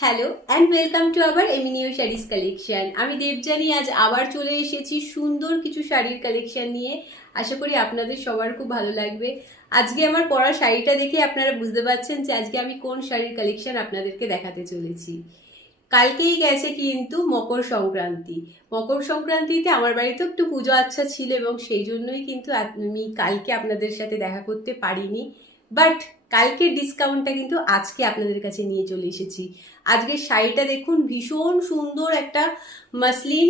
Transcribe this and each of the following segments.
Hello and welcome to our এমিনিও saris collection. আমি দেবজানি আজ আবার চলে এসেছি সুন্দর কিছু শাড়ির কালেকশন নিয়ে। আশা করি আপনাদের সবার খুব ভালো লাগবে। আজকে আমার পরা শাড়িটা দেখে আপনারা বুঝতে পারছেন যে আজকে আমি কোন শাড়ির কালেকশন আপনাদেরকে দেখাতে চলেছি। কালকেই গেছে কিন্তু মকর সংক্রান্তি। মকর সংক্রান্তিতে আমার বাড়িতে একটু পুজো আচ্ছা ছিল এবং সেই জন্যই কিন্তু আমি কালকে আপনাদের সাথে দেখা করতে পারিনি। বাট কালকের ডিসকাউন্টটা কিন্তু আজকে আপনাদের কাছে নিয়ে চলে এসেছি। আজকের শাড়িটা দেখুন, ভীষণ সুন্দর একটা মাসলিন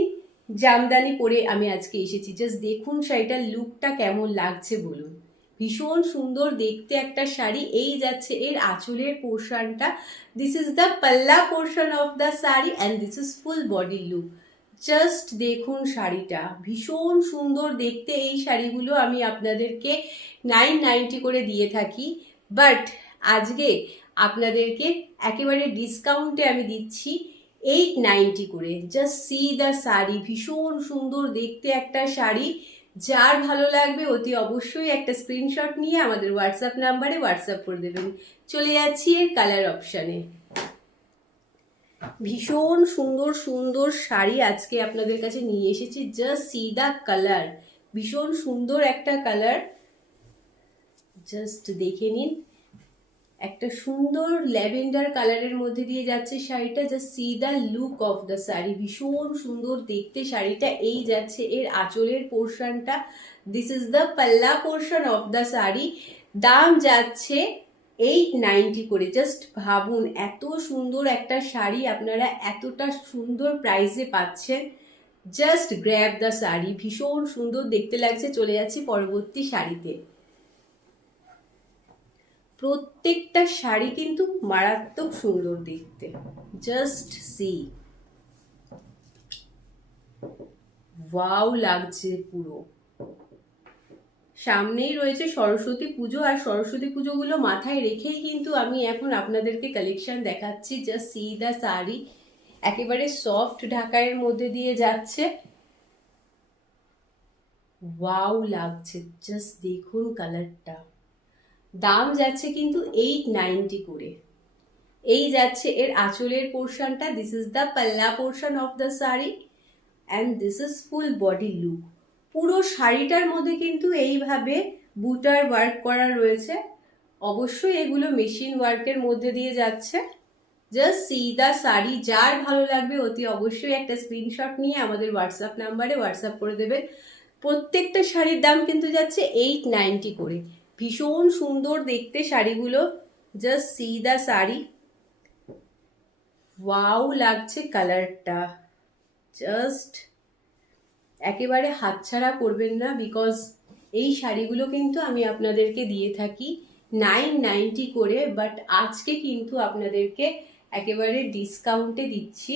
জামদানি পরে আমি আজকে এসেছি। জাস্ট দেখুন শাড়িটার লুকটা কেমন লাগছে বলুন। ভীষণ সুন্দর দেখতে একটা শাড়ি। এই যাচ্ছে এর আঁচলের পোর্শনটা। দিস ইজ দ্য পাল্লা portion of the sari and this is full body look. Just দেখুন শাড়িটা ভীষণ সুন্দর দেখতে। এই শাড়িগুলো আমি আপনাদেরকে 990 করে দিয়ে থাকি, বাট আজকে আপনাদেরকে একেবারে ডিসকাউন্টে আমি দিচ্ছি 890 করে। জাস্ট সি দ্য শাড়ি, ভীষণ সুন্দর দেখতে একটা শাড়ি। যার ভালো লাগবে অতি অবশ্যই একটা স্ক্রিনশট নিয়ে আমাদের হোয়াটসঅ্যাপ নাম্বারে হোয়াটসঅ্যাপ করে দেবেন। চলে যাচ্ছি এর কালার অপশানে। ভীষণ সুন্দর সুন্দর শাড়ি আজকে আপনাদের কাছে নিয়ে এসেছি। জাস্ট সি দ্য কালার, ভীষণ সুন্দর একটা কালার। জাস্ট দেখে নিন, একটা সুন্দর ল্যাভেন্ডার কালারের মধ্যে দিয়ে যাচ্ছে শাড়িটা। Just see the look of the sari, ভীষণ সুন্দর দেখতে শাড়িটা। এই যাচ্ছে এর আঁচলের পোর্শনটা। দিস ইজ দ্য পাল্লা পোর্শন অফ দ্য শাড়ি। দাম যাচ্ছে 890 করে। জাস্ট ভাবুন, এত সুন্দর একটা শাড়ি আপনারা এতটা সুন্দর প্রাইসে পাচ্ছেন। জাস্ট গ্র্যাব দ্য শাড়ি, ভীষণ সুন্দর দেখতে লাগছে। চলে যাচ্ছি পরবর্তী শাড়িতে। প্রত্যেকটা শাড়ি কিন্তু মারাত্মক সুন্দর দেখতে। জাস্ট সি, ওয়াও লাগছে পুরো। সামনেই রয়েছে সরস্বতী পুজো, আর সরস্বতী পুজোগুলো মাথায় রেখেই কিন্তু আমি এখন আপনাদেরকে কালেকশন দেখাচ্ছি। জাস্ট সি দ্য শাড়ি, একেবারে সফট ঢাকাইয়ের মধ্যে দিয়ে যাচ্ছে। ওয়াও লাগছে, জাস্ট দেখুন কালারটা। দাম যাচ্ছে কিন্তু 890 করে। এই যাচ্ছে এর আঁচলের পোর্শনটা। দিস ইজ দ্য পাল্লা portion of the sari and this is full body look. পুরো শাড়িটার মধ্যে কিন্তু এইভাবে বুটার ওয়ার্ক করা রয়েছে। অবশ্যই এগুলো মেশিন ওয়ার্কের মধ্যে দিয়ে যাচ্ছে। জাস্ট সি দ্য শাড়ি, যার ভালো লাগবে অতি অবশ্যই একটা স্ক্রিনশট নিয়ে আমাদের হোয়াটসঅ্যাপ নাম্বারে হোয়াটসঅ্যাপ করে দেবেন। প্রত্যেকটা শাড়ির দাম কিন্তু যাচ্ছে 890 করে। ভীষণ সুন্দর দেখতে শাড়িগুলো। Just see the sari, wow লাগছে কালারটা। জাস্ট একেবারে হাতছাড়া করবেন না, বিকজ এই শাড়িগুলো কিন্তু আমি আপনাদেরকে দিয়ে থাকি 990 করে, বাট আজকে কিন্তু আপনাদেরকে একেবারে ডিসকাউন্টে দিচ্ছি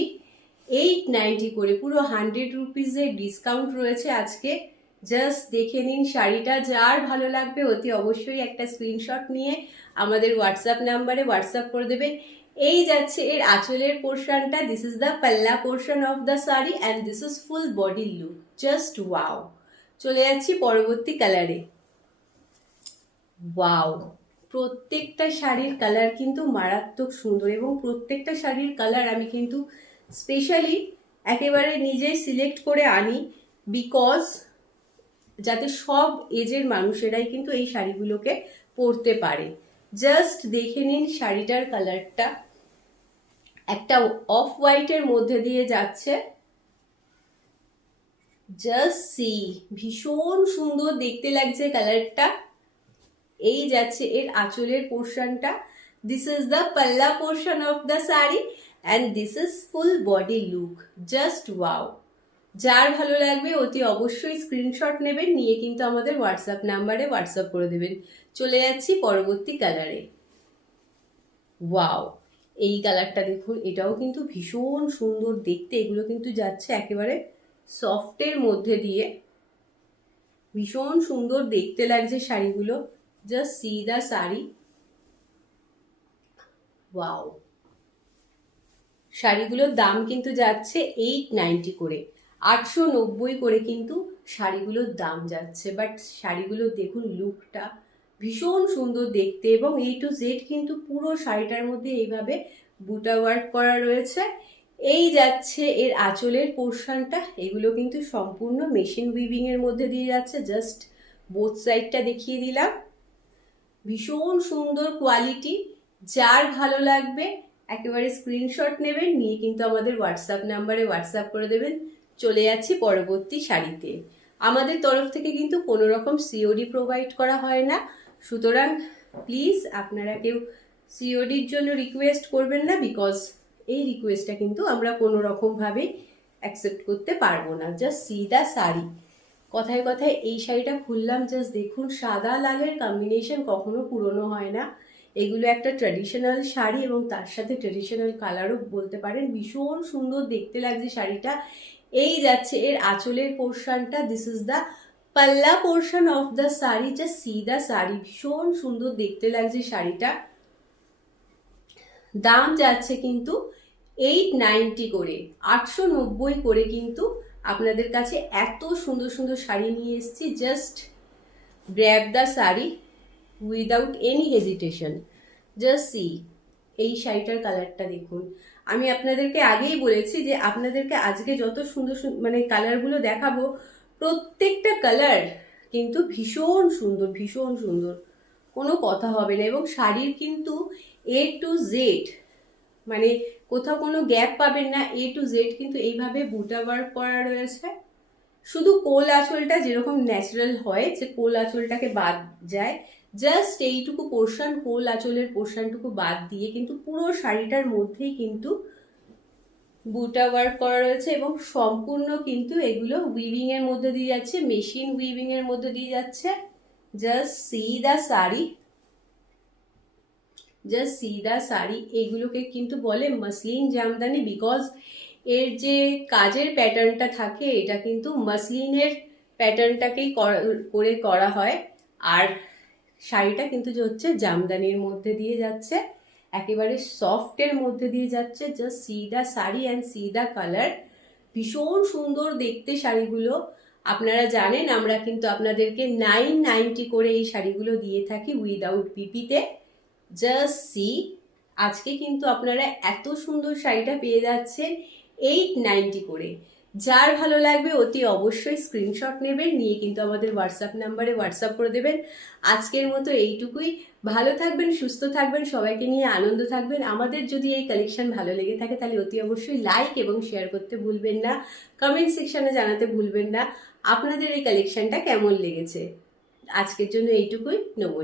890 করে। পুরো 100 রুপিজের ডিসকাউন্ট রয়েছে আজকে। জাস্ট দেখে নিন শাড়িটা, যার ভালো লাগবে অতি অবশ্যই একটা স্ক্রিনশট নিয়ে আমাদের হোয়াটসঅ্যাপ নাম্বারে হোয়াটসঅ্যাপ করে দেবেন। এই যাচ্ছে এর আঁচলের পোর্শনটা। দিস ইজ দ্য পাল্লা portion of the sari and this is full body look. Just wow. চলে যাচ্ছি পরবর্তী কালারে। ওয়াও, প্রত্যেকটা শাড়ির কালার কিন্তু মারাত্মক সুন্দর এবং প্রত্যেকটা শাড়ির কালার আমি কিন্তু স্পেশালি একেবারে নিজেই সিলেক্ট করে আনি, বিকজ যাতে সব এজের মানুষেরাই কিন্তু এই শাড়িগুলোকে পরতে পারে। জাস্ট দেখে নিন শাড়িটার কালারটা, একটা অফ হোয়াইটের মধ্যে দিয়ে যাচ্ছে। জাস্ট সি, ভীষণ সুন্দর দেখতে লাগছে কালারটা। এই যাচ্ছে এর আঁচলের পোর্শনটা। দিস ইজ দ্য পাল্লা portion of the sari and this is full body look. Just wow. যার ভালো লাগবে অতি অবশ্যই স্ক্রিনশট নেবেন, নিয়ে কিন্তু আমাদের হোয়াটসঅ্যাপ নাম্বারে হোয়াটসঅ্যাপ করে দেবেন। চলে যাচ্ছি পরবর্তী কালারে। ওয়াও, এই কালারটা দেখুন, এটাও কিন্তু ভীষণ সুন্দর দেখতে। এগুলো কিন্তু যাচ্ছে একেবারে সফটের মধ্যে দিয়ে। ভীষণ সুন্দর দেখতে লাগছে শাড়িগুলো। Just see the sari, wow. শাড়িগুলোর দাম কিন্তু যাচ্ছে 890 করে, 890 করে কিন্তু শাড়িগুলোর দাম যাচ্ছে। বাট শাড়িগুলো দেখুন লুকটা ভীষণ সুন্দর দেখতে এবং A to Z কিন্তু পুরো শাড়িটার মধ্যে এইভাবে বুটা ওয়ার্ক করা রয়েছে। এই যাচ্ছে এর আঁচলের পোর্শনটা, এগুলো কিন্তু সম্পূর্ণ মেশিন উইভিং এর মধ্যে দিয়ে যাচ্ছে। জাস্ট বোথ সাইডটা দেখিয়ে দিলাম। ভীষণ সুন্দর কোয়ালিটি, যার ভালো লাগবে একেবারে স্ক্রিনশট নেবেন, নিয়ে কিন্তু আমাদের হোয়াটসঅ্যাপ নাম্বারে হোয়াটসঅ্যাপ করে দেবেন। চলে যাচ্ছি পরবর্তী শাড়িতে। আমাদের তরফ থেকে কিন্তু কোনো রকম সিওডি প্রোভাইড করা হয় না, সুতরাং প্লিজ আপনারা কেউ সিওডির জন্য রিকোয়েস্ট করবেন না, বিকজ এই রিকোয়েস্টটা কিন্তু আমরা কোনো রকমভাবেই অ্যাকসেপ্ট করতে পারবো না। Just see the sari. কথায় কথায় এই শাড়িটা খুললাম, জাস্ট দেখুন, সাদা লালের কম্বিনেশন কখনো পুরনো হয় না। এগুলো একটা ট্র্যাডিশনাল শাড়ি এবং তার সাথে ট্র্যাডিশনাল কালারও বলতে পারেন। ভীষণ সুন্দর দেখতে লাগছে শাড়িটা। এই যাচ্ছে এর আঁচলের পোর্শনটা, দিস ইজ দ্য পাল্লা portion of the sari. Just see the sari, ভীষণ সুন্দর দেখতে লাগছে শাড়িটা। দাম যাচ্ছে কিন্তু 890 করে, 890 করে কিন্তু আপনাদের কাছে এত সুন্দর সুন্দর শাড়ি নিয়ে এসেছি। Just grab the sari without any hesitation. Just see, এই শাড়িটার কালারটা দেখুন। আমি আপনাদেরকে আগেই বলেছি যে আপনাদেরকে আজকে যত সুন্দর মানে কালারগুলো দেখাবো, প্রত্যেকটা কালার কিন্তু ভীষণ সুন্দর, ভীষণ সুন্দর, কোনো কথা হবে না। এবং শাড়ির কিন্তু A to Z, মানে কোথাও কোনো গ্যাপ পাবেন না। A to Z কিন্তু এইভাবে বুটা ওয়ার্ক করা রয়েছে। শুধু কোল আঁচলটা যেরকম ন্যাচারাল হয়, যে কোল আঁচলটাকে বাদ যায়, জাস্ট এইটুকু পোর্শন, কোল আঁচলের পোর্শনটুকু বাদ দিয়ে কিন্তু পুরো শাড়িটার মধ্যেই কিন্তু বুটা ওয়ার্ক করা রয়েছে। এবং সম্পূর্ণ কিন্তু এগুলো উইভিং এর মধ্যে দিয়ে যাচ্ছে, মেশিন উইভিং এর মধ্যে দিয়ে যাচ্ছে। Just see the sari, just see the sari. এগুলোকে কিন্তু বলে মসলিন জামদানি, বিকজ এর যে কাজের প্যাটার্নটা থাকে এটা কিন্তু মসলিনের প্যাটার্নটাকেই করে করা হয়। আর শাড়িটা কিন্তু যে হচ্ছে জামদানির মধ্যে দিয়ে যাচ্ছে, একেবারে সফটের মধ্যে দিয়ে যাচ্ছে। Just see the sari and C the colour. ভীষণ সুন্দর দেখতে শাড়িগুলো। আপনারা জানেন আমরা কিন্তু আপনাদেরকে 990 করে এই শাড়িগুলো দিয়ে থাকি উইদাউট বিপিতে। জাস্ট সি, আজকে কিন্তু আপনারা এত সুন্দর শাড়িটা পেয়ে যাচ্ছেন 890 করে। যার ভালো লাগবে অতি অবশ্যই স্ক্রিনশট নেবেন, নিয়ে কিন্তু আমাদের হোয়াটসঅ্যাপ নাম্বারে হোয়াটসঅ্যাপ করে দেবেন। আজকের মতো এইটুকুই। ভালো থাকবেন, সুস্থ থাকবেন, সবাইকে নিয়ে আনন্দ থাকবেন। আমাদের যদি এই কালেকশন ভালো লেগে থাকে তাহলে অতি অবশ্যই লাইক এবং শেয়ার করতে ভুলবেন না। কমেন্ট সেকশনে জানাতে ভুলবেন না আপনাদের এই কালেকশনটা কেমন লেগেছে। আজকের জন্য এইটুকুই। নমস্কার।